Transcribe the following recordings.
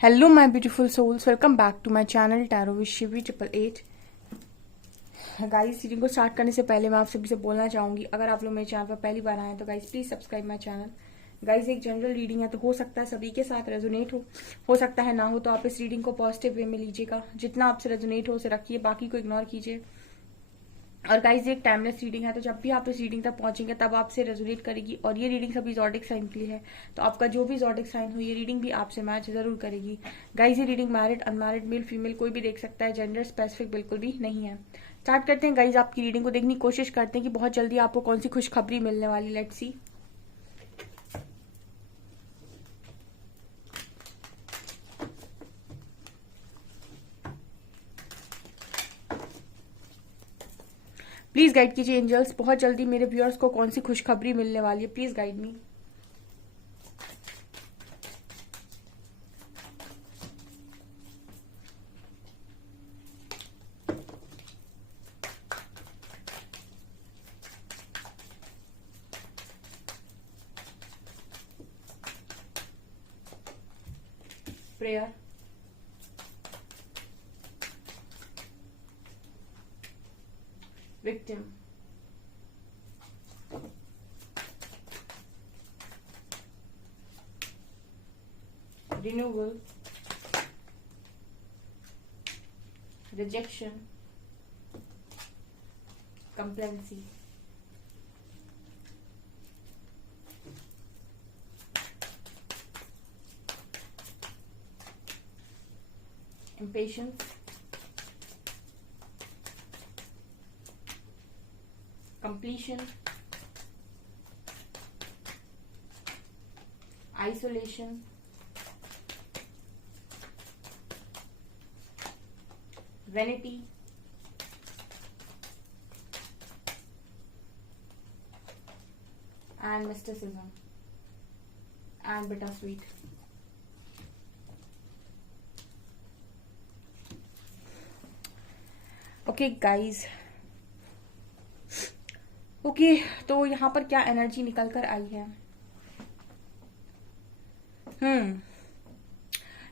Hello my beautiful souls, welcome back to my channel tarot with Shivi 888। Guys, reading को start करने से पहले मैं आप सभी से बोलना चाहूंगी, अगर आप लोग मेरे चैनल पर पहली बार आए हैं तो guys please subscribe my channel. Guys, एक जनरल रीडिंग है तो हो सकता है सभी के साथ रेजोनेट हो सकता है ना हो, तो आप इस रीडिंग को पॉजिटिव वे में लीजिएगा। जितना आपसे रेजोनेट हो उसे रखिए, बाकी को इग्नोर कीजिए। और गाइज, ये एक टाइमलेस रीडिंग है, तो जब भी आप इस रीडिंग तक पहुंचेंगे तब आपसे रेजोनेट करेगी। और ये रीडिंग सभी जॉडिक साइन के लिए है, तो आपका जो भी जॉडिक साइन हो ये रीडिंग भी आपसे मैच जरूर करेगी। गाइज, ये reading married unmarried male female कोई भी देख सकता है, जेंडर स्पेसिफिक बिल्कुल भी नहीं है। स्टार्ट करते हैं गाइज, आपकी रीडिंग को देखने की कोशिश करते हैं कि बहुत जल्दी आपको कौन सी खुशखबरी मिलने वाली। Let's see. प्लीज गाइड कीजिए एंजल्स, बहुत जल्दी मेरे व्यूअर्स को कौन सी खुशखबरी मिलने वाली है। Please guide me. Prayer, victim, renewal, rejection, complacency, impatience, completion, isolation, vanity, and mysticism, and bittersweet. Okay guys, okay, तो यहाँ पर क्या एनर्जी निकल कर आई है।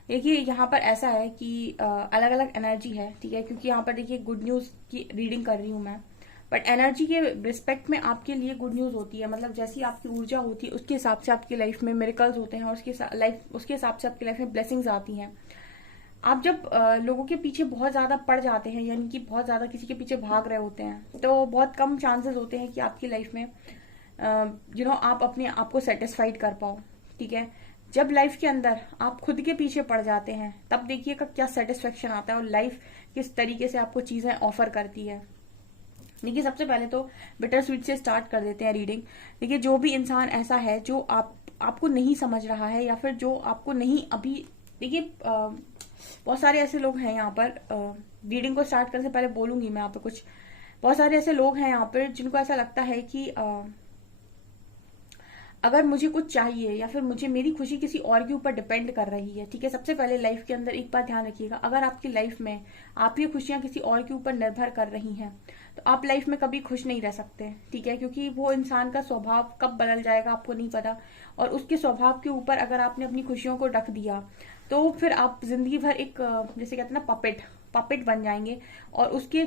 देखिए, यहाँ पर ऐसा है कि अलग अलग एनर्जी है, ठीक है, क्योंकि यहाँ पर देखिए गुड न्यूज की रीडिंग कर रही हूँ मैं। बट एनर्जी के रिस्पेक्ट में आपके लिए गुड न्यूज होती है, मतलब जैसी आपकी ऊर्जा होती है उसके हिसाब से आपकी लाइफ में मिरेकल्स होते हैं, और उसके हिसाब से आपकी लाइफ में ब्लेसिंग्स आती हैं। आप जब लोगों के पीछे बहुत ज्यादा पड़ जाते हैं, यानी कि बहुत ज्यादा किसी के पीछे भाग रहे होते हैं, तो बहुत कम चांसेस होते हैं कि आपकी लाइफ में आप अपने आप को सेटिस्फाइड कर पाओ। ठीक है, जब लाइफ के अंदर आप खुद के पीछे पड़ जाते हैं तब देखिएगा क्या सेटिस्फेक्शन आता है और लाइफ किस तरीके से आपको चीजें ऑफर करती है। देखिए, सबसे पहले तो बिटर स्वीट से स्टार्ट कर देते हैं रीडिंग। देखिए, जो भी इंसान ऐसा है जो आपको नहीं समझ रहा है, या फिर जो आपको नहीं अभी, देखिए बहुत सारे ऐसे लोग हैं यहाँ पर, रीडिंग को स्टार्ट करने से पहले बोलूंगी मैं यहाँ पे कुछ। बहुत सारे ऐसे लोग हैं यहाँ पर जिनको ऐसा लगता है कि अगर मुझे कुछ चाहिए या फिर मुझे मेरी खुशी किसी और के ऊपर डिपेंड कर रही है। ठीक है, सबसे पहले लाइफ के अंदर एक बात ध्यान रखिएगा, अगर आपकी लाइफ में आपकी खुशियां किसी और के ऊपर निर्भर कर रही हैं तो आप लाइफ में कभी खुश नहीं रह सकते। ठीक है, क्योंकि वो इंसान का स्वभाव कब बदल जाएगा आपको नहीं पता, और उसके स्वभाव के ऊपर अगर आपने अपनी खुशियों को रख दिया तो फिर आप जिंदगी भर एक जैसे कहते हैं ना पपेट बन जाएंगे, और उसके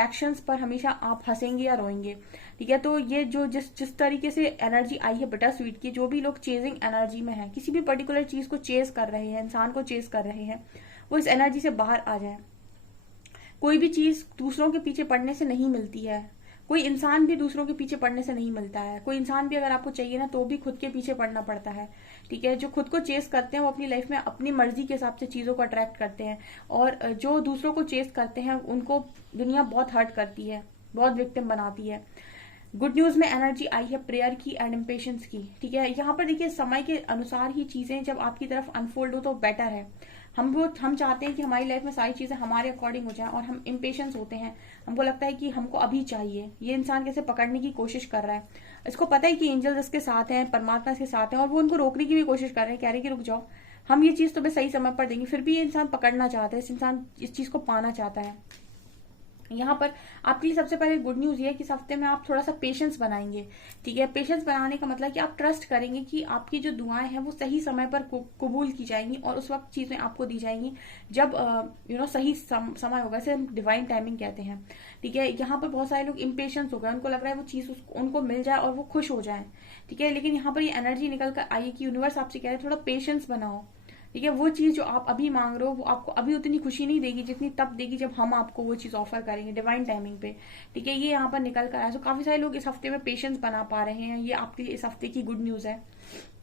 एक्शंस पर हमेशा आप हंसेंगे या रोएंगे। ठीक है, तो ये जो जिस तरीके से एनर्जी आई है बिटर स्वीट की, जो भी लोग चेजिंग एनर्जी में है, किसी भी पर्टिकुलर चीज को चेज कर रहे हैं, इंसान को चेज कर रहे हैं, वो इस एनर्जी से बाहर आ जाए। कोई भी चीज दूसरों के पीछे पड़ने से नहीं मिलती है, कोई इंसान भी दूसरों के पीछे पड़ने से नहीं मिलता है। कोई इंसान भी अगर आपको चाहिए ना तो भी खुद के पीछे पड़ना पड़ता है। ठीक है, जो खुद को चेस करते हैं वो अपनी लाइफ में अपनी मर्जी के हिसाब से चीजों को अट्रैक्ट करते हैं, और जो दूसरों को चेस करते हैं उनको दुनिया बहुत हर्ट करती है, बहुत विक्टिम बनाती है। गुड न्यूज में एनर्जी आई है प्रेयर की एंड इम्पेशंस की। ठीक है, यहाँ पर देखिए समय के अनुसार ही चीजें जब आपकी तरफ अनफोल्ड हो तो बेटर है। हम चाहते हैं कि हमारी लाइफ में सारी चीजें हमारे अकॉर्डिंग हो जाए, और हम इम्पेशंस होते हैं, हमको लगता है कि हमको अभी चाहिए। ये इंसान कैसे पकड़ने की कोशिश कर रहा है, इसको पता है कि एंजल्स इसके साथ हैं, परमात्मा इसके साथ हैं, और वो उनको रोकने की भी कोशिश कर रहे हैं, कह रहे हैं कि रुक जाओ, हम ये चीज तुम्हें सही समय पर देंगे। फिर भी ये इंसान पकड़ना चाहता है, इस इंसान इस चीज को पाना चाहता है। यहाँ पर आपके लिए सबसे पहले गुड न्यूज ये है कि इस हफ्ते में आप थोड़ा सा पेशेंस बनाएंगे। ठीक है, पेशेंस बनाने का मतलब कि आप ट्रस्ट करेंगे कि आपकी जो दुआएं हैं वो सही समय पर कबूल की जाएंगी और उस वक्त चीजें आपको दी जाएंगी जब सही समय होगा, इसे हम डिवाइन टाइमिंग कहते हैं। ठीक है, यहाँ पर बहुत सारे लोग इम्पेशंस हो गए, उनको लग रहा है वो चीज उनको मिल जाए और वो खुश हो जाए। ठीक है, लेकिन यहाँ पर ये एनर्जी निकल कर आई कि यूनिवर्स आपसे कह रहे हैं थोड़ा पेशेंस बनाओ। ठीक है, वो चीज जो आप अभी मांग रहे हो वो आपको अभी उतनी खुशी नहीं देगी जितनी तब देगी जब हम आपको वो चीज ऑफर करेंगे डिवाइन टाइमिंग पे। ठीक है, ये यहाँ पर निकल कर आया। तो काफी सारे लोग इस हफ्ते में पेशेंस बना पा रहे हैं, ये आपके लिए इस हफ्ते की गुड न्यूज है।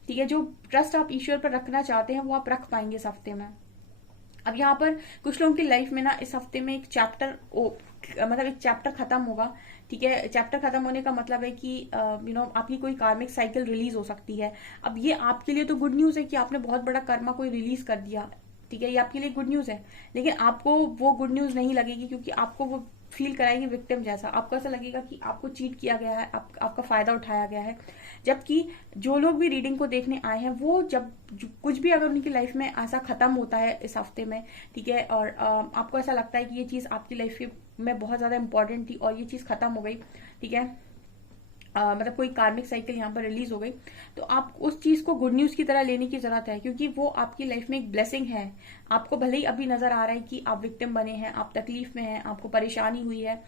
ठीक है, जो ट्रस्ट आप ईश्वर पर रखना चाहते हैं वो आप रख पाएंगे इस हफ्ते में। अब यहाँ पर कुछ लोगों की लाइफ में ना इस हफ्ते में एक चैप्टर मतलब एक चैप्टर खत्म होगा। ठीक है, चैप्टर खत्म होने का मतलब है कि आपकी कोई कार्मिक साइकिल रिलीज हो सकती है। अब ये आपके लिए तो गुड न्यूज है कि आपने बहुत बड़ा कर्मा कोई रिलीज कर दिया। ठीक है, ये आपके लिए गुड न्यूज है, लेकिन आपको वो गुड न्यूज नहीं लगेगी क्योंकि आपको वो फील कराएगी विक्टिम जैसा। आपको ऐसा लगेगा कि आपको चीट किया गया है, आपका फायदा उठाया गया है। जबकि जो लोग भी रीडिंग को देखने आए हैं वो जब कुछ भी अगर उनकी लाइफ में ऐसा खत्म होता है इस हफ्ते में, ठीक है, और आपको ऐसा लगता है कि ये चीज आपकी लाइफ में बहुत ज्यादा इंपॉर्टेंट थी और ये चीज खत्म हो गई। ठीक है, मतलब कोई कार्मिक साइकिल यहाँ पर रिलीज हो गई, तो आप उस चीज को गुड न्यूज की तरह लेने की जरूरत है क्योंकि वो आपकी लाइफ में एक ब्लेसिंग है। आपको भले ही अभी नजर आ रहा है कि आप विक्टिम बने हैं, आप तकलीफ में हैं, आपको परेशानी हुई है।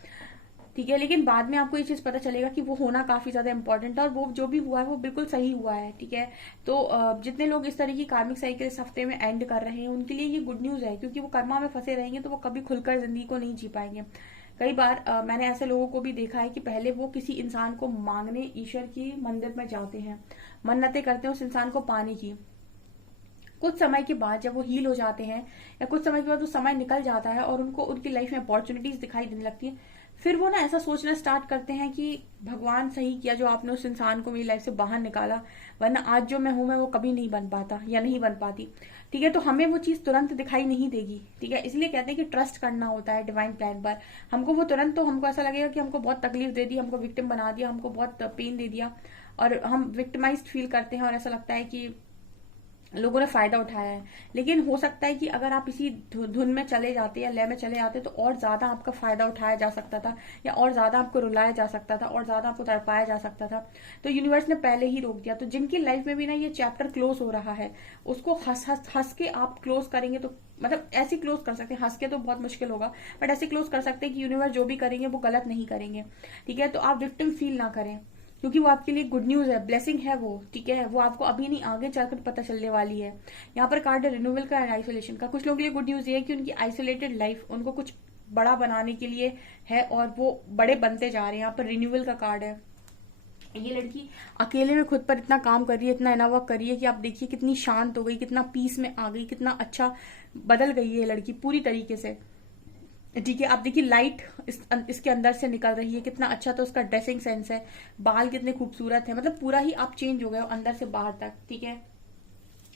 ठीक है, लेकिन बाद में आपको ये चीज पता चलेगा कि वो होना काफी ज्यादा इंपॉर्टेंट है और वो जो भी हुआ है वो बिल्कुल सही हुआ है। ठीक है, तो जितने लोग इस तरह की कार्मिक साइकिल इस हफ्ते में एंड कर रहे हैं उनके लिए ये गुड न्यूज है क्योंकि वो कर्मा में फंसे रहेंगे तो वो कभी खुलकर जिंदगी को नहीं जी पाएंगे। कई बार मैंने ऐसे लोगों को भी देखा है कि पहले वो किसी इंसान को मांगने ईश्वर की मंदिर में जाते हैं, मन्नतें करते हैं उस इंसान को पाने की। कुछ समय के बाद जब वो हील हो जाते हैं या कुछ समय के बाद वो समय निकल जाता है और उनको उनकी लाइफ में अपॉर्चुनिटीज दिखाई देने लगती है, फिर वो ना ऐसा सोचना स्टार्ट करते हैं कि भगवान सही किया जो आपने उस इंसान को मेरी लाइफ से बाहर निकाला, वरना आज जो मैं हूं मैं वो कभी नहीं बन पाता या नहीं बन पाती। ठीक है, तो हमें वो चीज तुरंत दिखाई नहीं देगी। ठीक है, इसलिए कहते हैं कि ट्रस्ट करना होता है डिवाइन प्लान पर। हमको वो तुरंत, तो हमको ऐसा लगेगा कि हमको बहुत तकलीफ दे दी, हमको विक्टिम बना दिया, हमको बहुत पेन दे दिया और हम विक्टिमाइज्ड फील करते हैं और ऐसा लगता है कि लोगों ने फायदा उठाया है। लेकिन हो सकता है कि अगर आप इसी धुन में चले जाते या लय में चले जाते तो और ज्यादा आपका फायदा उठाया जा सकता था या और ज्यादा आपको रुलाया जा सकता था और ज्यादा आपको तड़पाया जा सकता था। तो यूनिवर्स ने पहले ही रोक दिया। तो जिनकी लाइफ में भी ना ये चैप्टर क्लोज हो रहा है उसको हंस के आप क्लोज करेंगे तो मतलब ऐसे क्लोज कर सकते हैं, हंस के तो बहुत मुश्किल होगा, बट ऐसे क्लोज कर सकते हैं कि यूनिवर्स जो भी करेंगे वो गलत नहीं करेंगे। ठीक है, तो आप विक्टिम फील ना करें क्योंकि वो आपके लिए गुड न्यूज है, ब्लेसिंग है वो। ठीक है, वो आपको अभी नहीं आगे चलकर पता चलने वाली है। यहाँ पर कार्ड है रिन्यूअल का एंड आइसोलेशन का। कुछ लोगों के लिए गुड न्यूज ये है कि उनकी आइसोलेटेड लाइफ उनको कुछ बड़ा बनाने के लिए है और वो बड़े बनते जा रहे हैं। यहाँ पर रिन्यूअल का कार्ड है। ये लड़की अकेले में खुद पर इतना काम कर रही है, इतना इनर वर्क कर रही है कि आप देखिए कितनी शांत हो गई, कितना पीस में आ गई, कितना अच्छा बदल गई है लड़की पूरी तरीके से। ठीक है, आप देखिए लाइट इसके अंदर से निकल रही है, कितना अच्छा तो उसका ड्रेसिंग सेंस है, बाल कितने खूबसूरत है, मतलब पूरा ही आप चेंज हो गए हो अंदर से बाहर तक। ठीक है,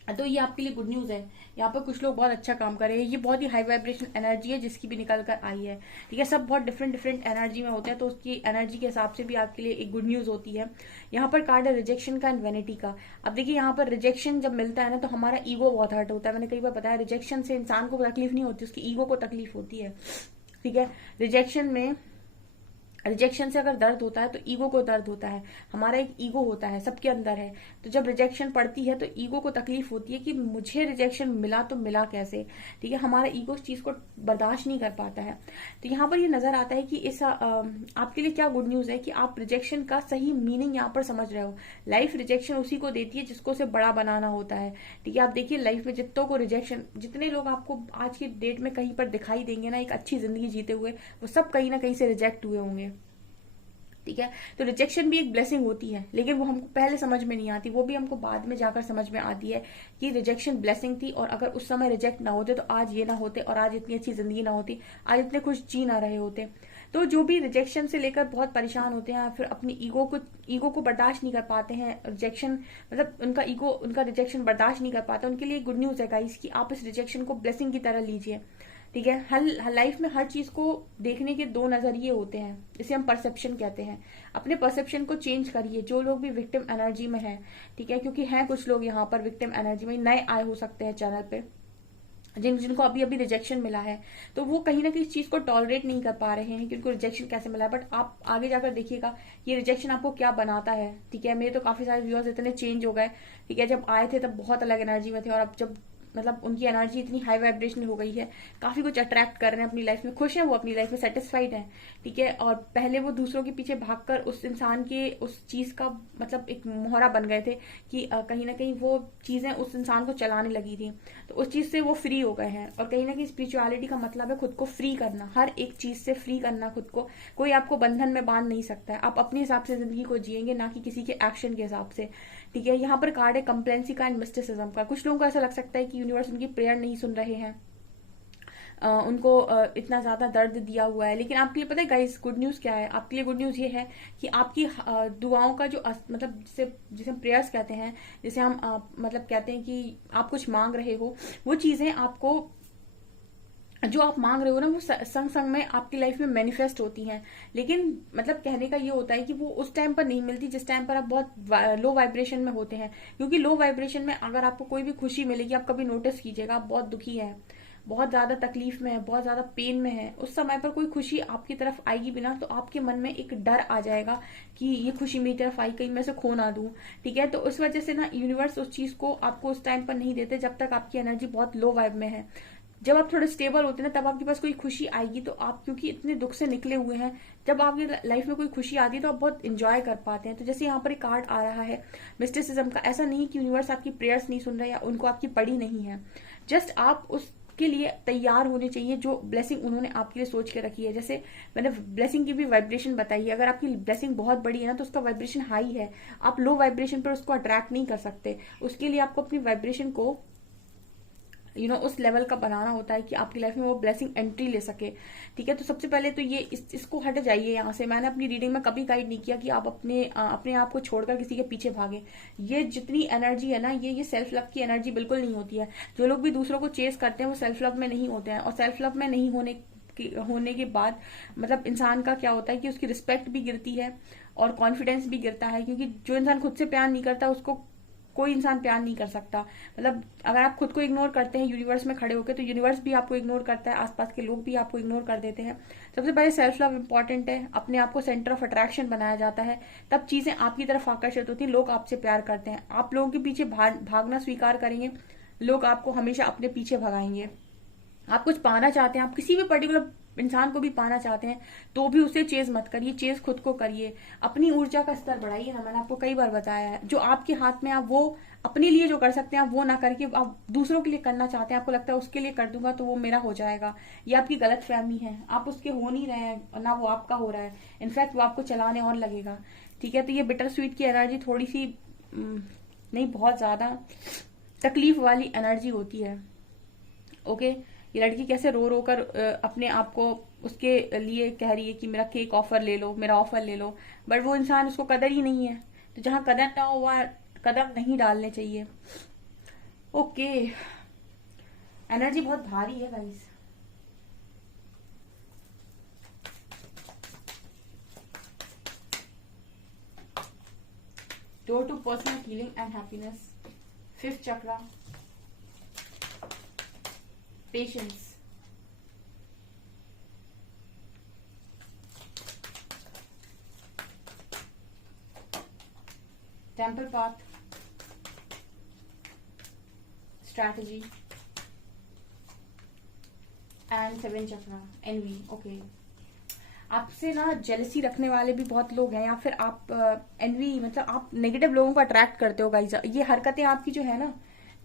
तो ये आपके लिए गुड न्यूज है। यहाँ पर कुछ लोग बहुत अच्छा काम कर रहे हैं। ये बहुत ही हाई वाइब्रेशन एनर्जी है जिसकी भी निकल कर आई है। ठीक है, सब बहुत डिफरेंट डिफरेंट एनर्जी में होते हैं तो उसकी एनर्जी के हिसाब से भी आपके लिए एक गुड न्यूज होती है। यहाँ पर कार्ड है रिजेक्शन का एंड वेनिटी का। अब देखिए यहाँ पर रिजेक्शन जब मिलता है ना तो हमारा ईगो बहुत हर्ट होता है। मैंने कई बार बताया रिजेक्शन से इंसान को तकलीफ नहीं होती, उसकी ईगो को तकलीफ होती है। ठीक है, रिजेक्शन से अगर दर्द होता है तो ईगो को दर्द होता है। हमारा एक ईगो होता है, सबके अंदर है। तो जब रिजेक्शन पड़ती है तो ईगो को तकलीफ होती है कि मुझे रिजेक्शन मिला तो मिला कैसे। ठीक है, हमारा ईगो उस चीज को बर्दाश्त नहीं कर पाता है। तो यहाँ पर ये नजर आता है कि इस आपके लिए क्या गुड न्यूज है कि आप रिजेक्शन का सही मीनिंग यहाँ पर समझ रहे हो। लाइफ रिजेक्शन उसी को देती है जिसको उसे बड़ा बनाना होता है। ठीक है, आप देखिए लाइफ में जितनों को रिजेक्शन, जितने लोग आपको आज की डेट में कहीं पर दिखाई देंगे ना एक अच्छी जिंदगी जीते हुए, वो सब कहीं ना कहीं से रिजेक्ट हुए होंगे। ठीक है, तो रिजेक्शन भी एक ब्लेसिंग होती है लेकिन वो हमको पहले समझ में नहीं आती, वो भी हमको बाद में जाकर समझ में आती है कि रिजेक्शन ब्लेसिंग थी और अगर उस समय रिजेक्ट ना होते तो आज ये ना होते और आज इतनी अच्छी जिंदगी ना होती, आज इतने खुश जी ना रहे होते। तो जो भी रिजेक्शन से लेकर बहुत परेशान होते हैं फिर अपनी ईगो को बर्दाश्त नहीं कर पाते हैं, रिजेक्शन मतलब उनका रिजेक्शन बर्दाश्त नहीं कर पाता, उनके लिए गुड न्यूज है गाइस कि आप इस रिजेक्शन को ब्लेसिंग की तरह लीजिए। ठीक है, हर लाइफ में हर चीज को देखने के दो नजरिए होते हैं, इसे हम परसेप्शन कहते हैं। अपने परसेप्शन को चेंज करिए। जो लोग भी विक्टिम एनर्जी में हैं, ठीक है, क्योंकि हैं कुछ लोग यहाँ पर विक्टिम एनर्जी में नए आए हो सकते हैं चैनल पे, जिनको अभी अभी रिजेक्शन मिला है, तो वो कहीं ना कहीं इस चीज को टॉलरेट नहीं कर पा रहे हैं कि उनको रिजेक्शन कैसे मिला है। बट आप आगे जाकर देखिएगा ये रिजेक्शन आपको क्या बनाता है। ठीक है, मेरे तो काफी सारे व्यूअर्स इतने चेंज हो गए। ठीक है, जब आए थे तब बहुत अलग एनर्जी में थे, और अब जब मतलब उनकी एनर्जी इतनी हाई वाइब्रेशनल हो गई है, काफी कुछ अट्रैक्ट कर रहे हैं अपनी लाइफ में, खुश हैं वो अपनी लाइफ में, सेटिस्फाइड हैं। ठीक है, और पहले वो दूसरों के पीछे भागकर उस इंसान के उस चीज का मतलब एक मोहरा बन गए थे कि कहीं ना कहीं वो चीजें उस इंसान को चलाने लगी थी, तो उस चीज से वो फ्री हो गए हैं। और कहीं ना कहीं स्पिरिचुअलिटी का मतलब है खुद को फ्री करना, हर एक चीज से फ्री करना खुद को। कोई आपको बंधन में बांध नहीं सकता है, आप अपने हिसाब से जिंदगी को जिएंगे, ना कि किसी के एक्शन के हिसाब से। ठीक है, यहाँ पर कार्ड है कंप्लेंसी का एंड मिस्टिसिज्म का। कुछ लोगों को ऐसा लग सकता है कि यूनिवर्स उनकी प्रेयर नहीं सुन रहे हैं, उनको इतना ज्यादा दर्द दिया हुआ है। लेकिन आपके लिए पता है गाइस गुड न्यूज क्या है? आपके लिए गुड न्यूज ये है कि आपकी दुआओं का जो मतलब जिसे हम प्रेयर्स कहते हैं, जिसे हम मतलब कहते हैं कि आप कुछ मांग रहे हो, वो चीजें आपको जो आप मांग रहे हो ना, वो संग संग में आपकी लाइफ में मैनिफेस्ट होती हैं। लेकिन मतलब कहने का ये होता है कि वो उस टाइम पर नहीं मिलती जिस टाइम पर आप बहुत लो वाइब्रेशन में होते हैं। क्योंकि लो वाइब्रेशन में अगर आपको कोई भी खुशी मिलेगी, आप कभी नोटिस कीजिएगा, आप बहुत दुखी है, बहुत ज्यादा तकलीफ में है, बहुत ज्यादा पेन में है, उस समय पर कोई खुशी आपकी तरफ आएगी बिना, तो आपके मन में एक डर आ जाएगा कि ये खुशी मेरी तरफ आई, कहीं मैं इसे खो ना दूं। ठीक है, तो उस वजह से ना यूनिवर्स उस चीज को आपको उस टाइम पर नहीं देते जब तक आपकी एनर्जी बहुत लो वाइब में है। जब आप थोड़े स्टेबल होते हैं ना, तब आपके पास कोई खुशी आएगी, तो आप क्योंकि इतने दुख से निकले हुए हैं, जब आपकी लाइफ में कोई खुशी आती है तो आप बहुत इंजॉय कर पाते हैं। तो जैसे यहाँ पर एक कार्ड आ रहा है मिस्टिसिज्म का, ऐसा नहीं कि यूनिवर्स आपकी प्रेयर्स नहीं सुन रहा है या उनको आपकी पड़ी नहीं है, जस्ट आप उसके लिए तैयार होने चाहिए जो ब्लेसिंग उन्होंने आपके लिए सोच के रखी है। जैसे मैंने ब्लेसिंग की भी वाइब्रेशन बताई है, अगर आपकी ब्लेसिंग बहुत बड़ी है ना, तो उसका वाइब्रेशन हाई है, आप लो वाइब्रेशन पर उसको अट्रैक्ट नहीं कर सकते। उसके लिए आपको अपनी वाइब्रेशन को उस लेवल का बनाना होता है कि आपकी लाइफ में वो ब्लेसिंग एंट्री ले सके। ठीक है, तो सबसे पहले तो ये इसको हट जाइए यहाँ से। मैंने अपनी रीडिंग में कभी गाइड नहीं किया कि आप अपने आप को छोड़कर किसी के पीछे भागे। ये जितनी एनर्जी है ना, ये सेल्फ लव की एनर्जी बिल्कुल नहीं होती है। जो लोग भी दूसरों को चेस करते हैं वो सेल्फ लव में नहीं होते हैं, और सेल्फ लव में नहीं होने के बाद मतलब इंसान का क्या होता है कि उसकी रिस्पेक्ट भी गिरती है और कॉन्फिडेंस भी गिरता है। क्योंकि जो इंसान खुद से प्यार नहीं करता उसको कोई इंसान प्यार नहीं कर सकता। मतलब अगर आप खुद को इग्नोर करते हैं यूनिवर्स में खड़े होकर, तो यूनिवर्स भी आपको इग्नोर करता है, आसपास के लोग भी आपको इग्नोर कर देते हैं। सबसे पहले सेल्फ लव इंपॉर्टेंट है, अपने आप को सेंटर ऑफ अट्रैक्शन बनाया जाता है, तब चीजें आपकी तरफ आकर्षित होती हैं, लोग आपसे प्यार करते हैं। आप लोगों के पीछे भागना स्वीकार करेंगे, लोग आपको हमेशा अपने पीछे भगाएंगे। आप कुछ पाना चाहते हैं, आप किसी भी पर्टिकुलर इंसान को भी पाना चाहते हैं, तो भी उसे चेज मत करिए, चेज खुद को करिए। अपनी ऊर्जा का स्तर बढ़ाइए ना, मैंने आपको कई बार बताया है। जो आपके हाथ में, आप वो अपने लिए जो कर सकते हैं आप वो ना करके आप दूसरों के लिए करना चाहते हैं, आपको लगता है उसके लिए कर दूंगा तो वो मेरा हो जाएगा, ये आपकी गलत फहमी है। आप उसके हो नहीं रहे हैं, ना वो आपका हो रहा है, इनफैक्ट वो आपको चलाने और लगेगा। ठीक है, तो ये बिटर स्वीट की एनर्जी थोड़ी सी नहीं, बहुत ज्यादा तकलीफ वाली एनर्जी होती है। ओके, ये लड़की कैसे रो रो कर अपने आप को उसके लिए कह रही है कि मेरा केक ऑफर ले लो, मेरा ऑफर ले लो, बट वो इंसान, उसको कदर ही नहीं है। तो जहां कदर ना हो वहां कदम नहीं डालने चाहिए। ओके, एनर्जी बहुत भारी है guys. Door to personal healing and happiness, 5th chakra, patience, temple path, strategy and 7th chakra, envy. Okay, आपसे ना जेलसी रखने वाले भी बहुत लोग हैं, या फिर आप एनवी मतलब आप नेगेटिव लोगों को अट्रैक्ट करते हो गाइस। ये हरकतें आपकी जो है ना,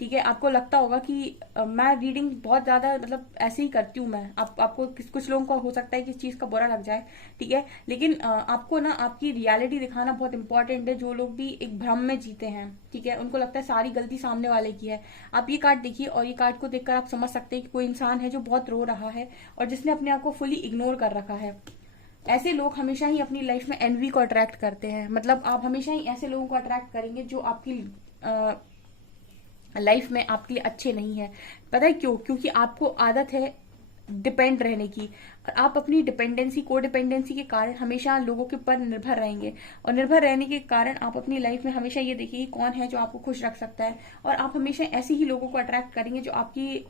ठीक है, आपको लगता होगा कि मैं रीडिंग बहुत ज्यादा मतलब ऐसे ही करती हूँ मैं, आपको कुछ लोगों को हो सकता है कि इस चीज का बुरा लग जाए। ठीक है, लेकिन आपको ना आपकी रियलिटी दिखाना बहुत इंपॉर्टेंट है। जो लोग भी एक भ्रम में जीते हैं, ठीक है, उनको लगता है सारी गलती सामने वाले की है। आप ये कार्ड देखिए, और ये कार्ड को देखकर आप समझ सकते हैं कि कोई इंसान है जो बहुत रो रहा है और जिसने अपने आप को फुली इग्नोर कर रखा है। ऐसे लोग हमेशा ही अपनी लाइफ में एनवी को अट्रैक्ट करते हैं। मतलब आप हमेशा ही ऐसे लोगों को अट्रैक्ट करेंगे जो आपकी लाइफ में आपके लिए अच्छे नहीं है। पता है क्यों? क्योंकि आपको आदत है डिपेंड रहने की, और आप अपनी डिपेंडेंसी, को डिपेंडेंसी के कारण हमेशा लोगों के ऊपर निर्भर रहेंगे, और निर्भर रहने के कारण आप अपनी लाइफ में हमेशा ये देखिए कि कौन है जो आपको खुश रख सकता है, और आप हमेशा ऐसे ही लोगों को अट्रैक्ट करेंगे जो आपकी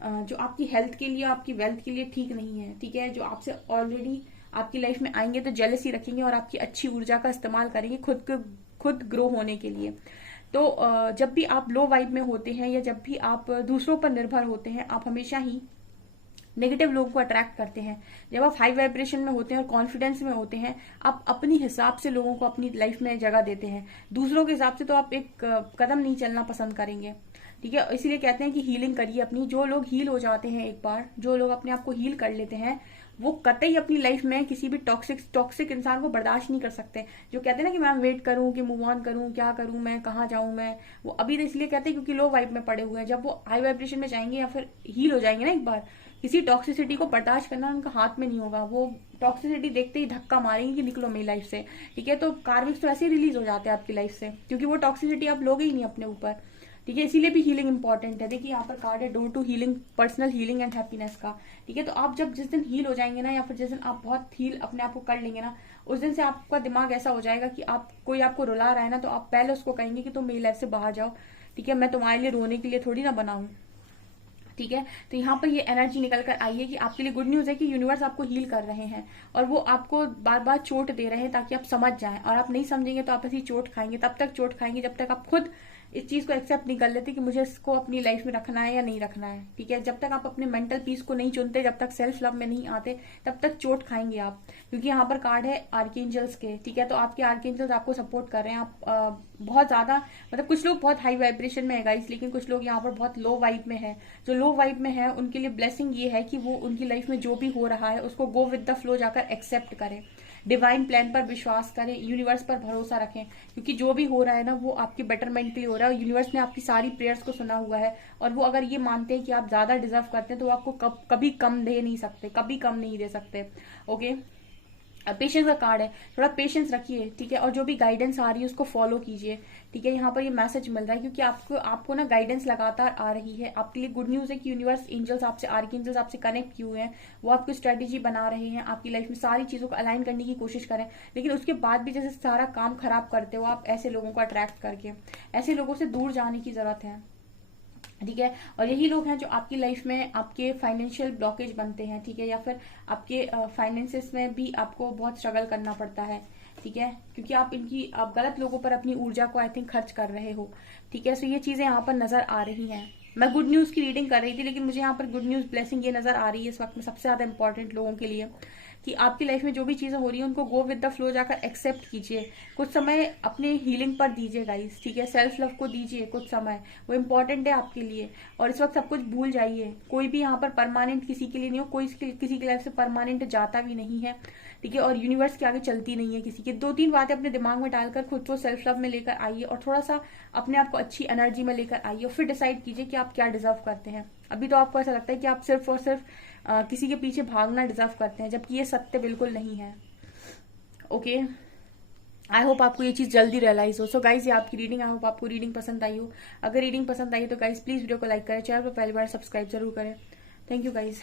जो आपकी हेल्थ के लिए, आपकी वेल्थ के लिए ठीक नहीं है, ठीक है। जो आपसे ऑलरेडी आपकी लाइफ में आएंगे तो जेलसी रखेंगे और आपकी अच्छी ऊर्जा का इस्तेमाल करेंगे खुद ग्रो होने के लिए। तो जब भी आप लो वाइब में होते हैं या जब भी आप दूसरों पर निर्भर होते हैं, आप हमेशा ही नेगेटिव लोगों को अट्रैक्ट करते हैं। जब आप हाई वाइब्रेशन में होते हैं और कॉन्फिडेंस में होते हैं, आप अपनी हिसाब से लोगों को अपनी लाइफ में जगह देते हैं। दूसरों के हिसाब से तो आप एक कदम नहीं चलना पसंद करेंगे, ठीक है। इसीलिए कहते हैं कि हीलिंग करिए अपनी। जो लोग हील हो जाते हैं एक बार, जो लोग अपने आप को हील कर लेते हैं, वो कतई अपनी लाइफ में किसी भी टॉक्सिक इंसान को बर्दाश्त नहीं कर सकते। जो कहते हैं ना कि मैं वेट करूं, कि मूव ऑन करूं, क्या करूं मैं, कहाँ जाऊं मैं, वो अभी तो इसलिए कहते हैं क्योंकि लो वाइब में पड़े हुए हैं। जब वो हाई वाइब्रेशन में जाएंगे या फिर हील हो जाएंगे ना एक बार, किसी टॉक्सिसिटी को बर्दाश्त करना उनका हाथ में नहीं होगा। वो टॉक्सिसिटी देखते ही धक्का मारेंगे कि निकलो मेरी लाइफ से, ठीक है। तो कार्मिक्स तो ऐसे ही रिलीज हो जाते हैं आपकी लाइफ से, क्योंकि वो टॉक्सिसिटी आप लोगे ही नहीं अपने ऊपर, ठीक है। इसीलिए भी हीलिंग इंपॉर्टेंट है। देखिए यहाँ पर कार्ड है door to healing, personal healing and happiness का, ठीक है। तो आप जब जिस दिन हील हो जाएंगे ना, या फिर जिस दिन आप बहुत हील अपने आप को कर लेंगे ना, उस दिन से आपका दिमाग ऐसा हो जाएगा कि आप कोई आपको रुला रहा है ना, तो आप पहले उसको कहेंगे कि तुम मेरी लाइफ से बाहर जाओ, ठीक है। मैं तुम्हारे लिए रोने के लिए थोड़ी ना बना हूं, ठीक है। तो यहाँ पर ये एनर्जी निकल कर आई है कि आपके लिए गुड न्यूज है कि यूनिवर्स आपको हील कर रहे हैं और वो आपको बार बार चोट दे रहे हैं ताकि आप समझ जाएं। और आप नहीं समझेंगे तो आप ऐसी चोट खाएंगे, तब तक चोट खाएंगे जब तक आप खुद इस चीज को एक्सेप्ट नहीं कर लेते कि मुझे इसको अपनी लाइफ में रखना है या नहीं रखना है, ठीक है। जब तक आप अपने मेंटल पीस को नहीं चुनते, जब तक सेल्फ लव में नहीं आते, तब तक चोट खाएंगे आप। क्योंकि यहाँ पर कार्ड है आर्कएंजल्स के, ठीक है। तो आपके आर्कएंजल्स आपको सपोर्ट कर रहे हैं। आप बहुत ज्यादा, मतलब कुछ लोग बहुत हाई वाइब्रेशन में है गाइस, लेकिन कुछ लोग यहाँ पर बहुत लो वाइब में है। जो लो वाइब में है उनके लिए ब्लेसिंग ये है कि वो उनकी लाइफ में जो भी हो रहा है उसको गो विद द फ्लो जाकर एक्सेप्ट करें, डिवाइन प्लान पर विश्वास करें, यूनिवर्स पर भरोसा रखें। क्योंकि जो भी हो रहा है ना, वो आपके बेटरमेंट के लिए हो रहा है। यूनिवर्स ने आपकी सारी प्रेयर्स को सुना हुआ है, और वो अगर ये मानते हैं कि आप ज्यादा डिजर्व करते हैं तो वो आपको कभी कम दे नहीं सकते, कभी कम नहीं दे सकते, ओके। पेशेंस का कार्ड है, थोड़ा पेशेंस रखिए, ठीक है। और जो भी गाइडेंस आ रही है उसको फॉलो कीजिए, ठीक है। यहाँ पर ये मैसेज मिल रहा है क्योंकि आपको ना गाइडेंस लगातार आ रही है। आपके लिए गुड न्यूज है कि यूनिवर्स, एंजल्स आपसे, आर्कएंजल्स आपसे कनेक्ट किए हुए हैं। वो आपको स्ट्रेटेजी बना रहे हैं, आपकी लाइफ में सारी चीजों को अलाइन करने की कोशिश करें। लेकिन उसके बाद भी जैसे सारा काम खराब करते हो आप, ऐसे लोगों को अट्रैक्ट करके ऐसे लोगों से दूर जाने की जरूरत है, ठीक है। और यही लोग हैं जो आपकी लाइफ में आपके फाइनेंशियल ब्लॉकेज बनते हैं, ठीक है। या फिर आपके फाइनेंसेस में भी आपको बहुत स्ट्रगल करना पड़ता है, ठीक है। क्योंकि आप गलत लोगों पर अपनी ऊर्जा को आई थिंक खर्च कर रहे हो, ठीक है। सो ये चीजें यहाँ पर नजर आ रही हैं। मैं गुड न्यूज की रीडिंग कर रही थी, लेकिन मुझे यहाँ पर गुड न्यूज ब्लेसिंग ये नजर आ रही है इस वक्त में सबसे ज्यादा इंपॉर्टेंट लोगों के लिए, कि आपकी लाइफ में जो भी चीजें हो रही है उनको गो विद द फ्लो जाकर एक्सेप्ट कीजिए। कुछ समय अपने हीलिंग पर दीजिए गाइस, ठीक है। सेल्फ लव को दीजिए कुछ समय, वो इंपॉर्टेंट है आपके लिए। और इस वक्त सब कुछ भूल जाइए। कोई भी यहाँ पर परमानेंट किसी के लिए नहीं हो, कोई किसी की लाइफ से परमानेंट जाता भी नहीं है, ठीक है। और यूनिवर्स के आगे चलती नहीं है किसी की। 2-3 बातें अपने दिमाग में डालकर खुद को सेल्फ लव में लेकर आइए और थोड़ा सा अपने आप को अच्छी एनर्जी में लेकर आइए, और फिर डिसाइड कीजिए कि आप क्या डिजर्व करते हैं। अभी तो आपको ऐसा लगता है कि आप सिर्फ और सिर्फ किसी के पीछे भागना डिजर्व करते हैं, जबकि ये सत्य बिल्कुल नहीं है, ओके। आई होप आपको ये चीज जल्दी रियलाइज हो। सो गाइज ये आपकी रीडिंग, आई होप आपको रीडिंग पसंद आई हो। अगर रीडिंग पसंद आई हो तो गाइज प्लीज वीडियो को लाइक करें, चैनल को पहली बार सब्सक्राइब जरूर करें। Thank you guys.